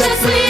just me.